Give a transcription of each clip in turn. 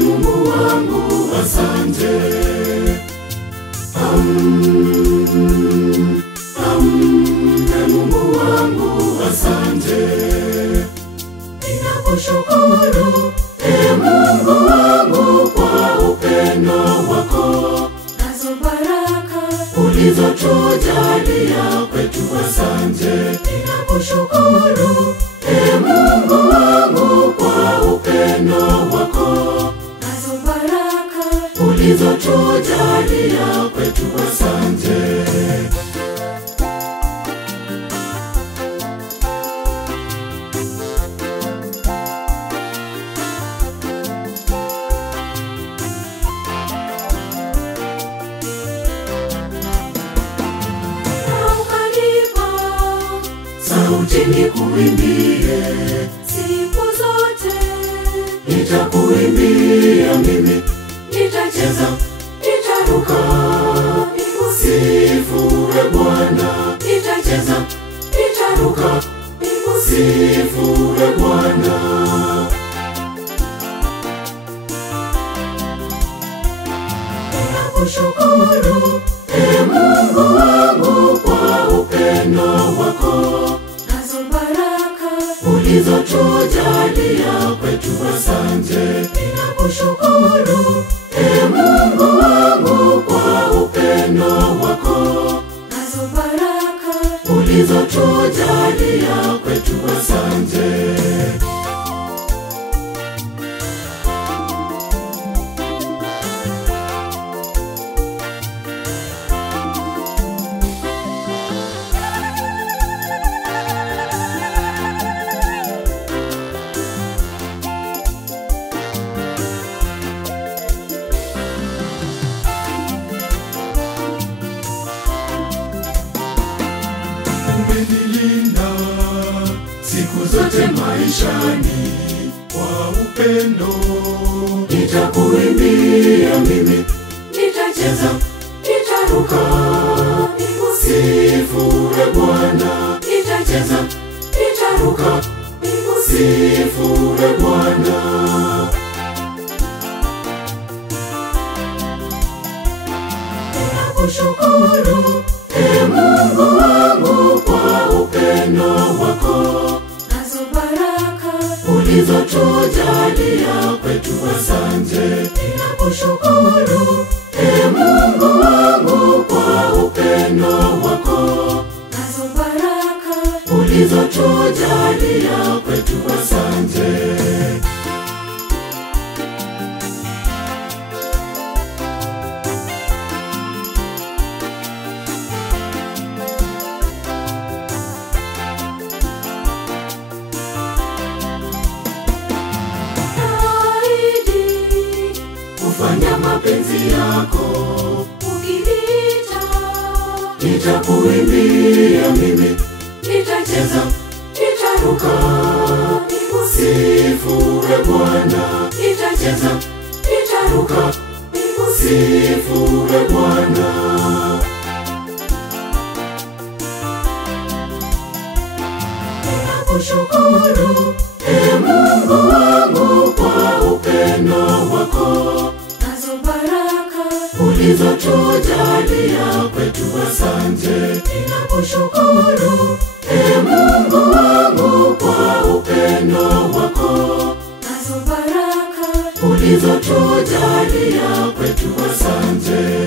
Mungu wangu asante. Mungu wangu asante. Ninakushukuru Mungu wangu kwa upendo wako, nazo baraka ulizotujalia kwetu asante. Ninakushukuru Mungu wangu kwa upendo wako, nazo baraka ulizotujalia kwetu asante. Sauti nikuimbie siku zote, nitakuimbia mimi, nitacheza, nitaruka, nikusifu e Bwana. Nitacheza, nitaruka, nikusifu e Bwana. Ninakushukuru Mungu wangu kwa upendo wako, nazo baraka ulizotujalia kwetu asante. Ninakushukuru Mungu wangu kwa upendo wako, nazo baraka ulizotujalia kwetu asante. Umenilinda siku zote maishani kwa upendo, nitakuimbia mimi, nitacheza, nitaruka, nikusifu e Bwana. Nitacheza, nitaruka, nikusifu e Bwana. Ninakushukuru Mungu wangu kwa upendo wako, nazo baraka ulizotujalia kwetu asante. Ninakushukuru Mungu wangu kwa upendo wako, nazo baraka ulizotujalia kwetu asante. Kufanya mapenzi yako, ukiniita nitakuimbia mimi, nitacheza, nitaruka, nikusifu e Bwana. Nitacheza, nitaruka, nikusifu e Bwana. Ninakushukuru Mungu wangu kwa upendo wako, nazo baraka ulizotujalia kwetu asante. Ninakushukuru Mungu wangu kwa upendo wako, nazo baraka ulizotujalia kwetu asante.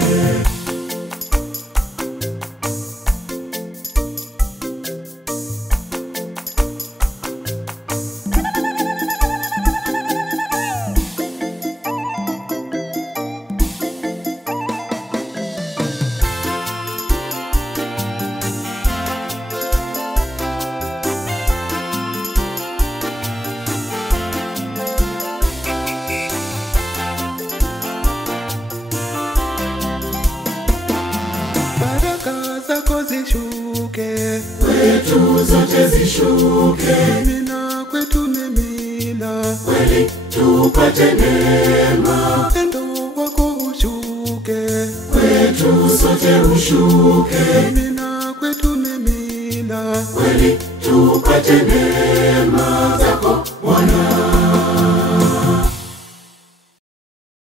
Kwetu zote zishuke, mimina kwetu mimina, kweli tupate neema. Upendo wako ushuke, kwetu sote ushuke, mimina kwetu mimina, kweli tupate neema.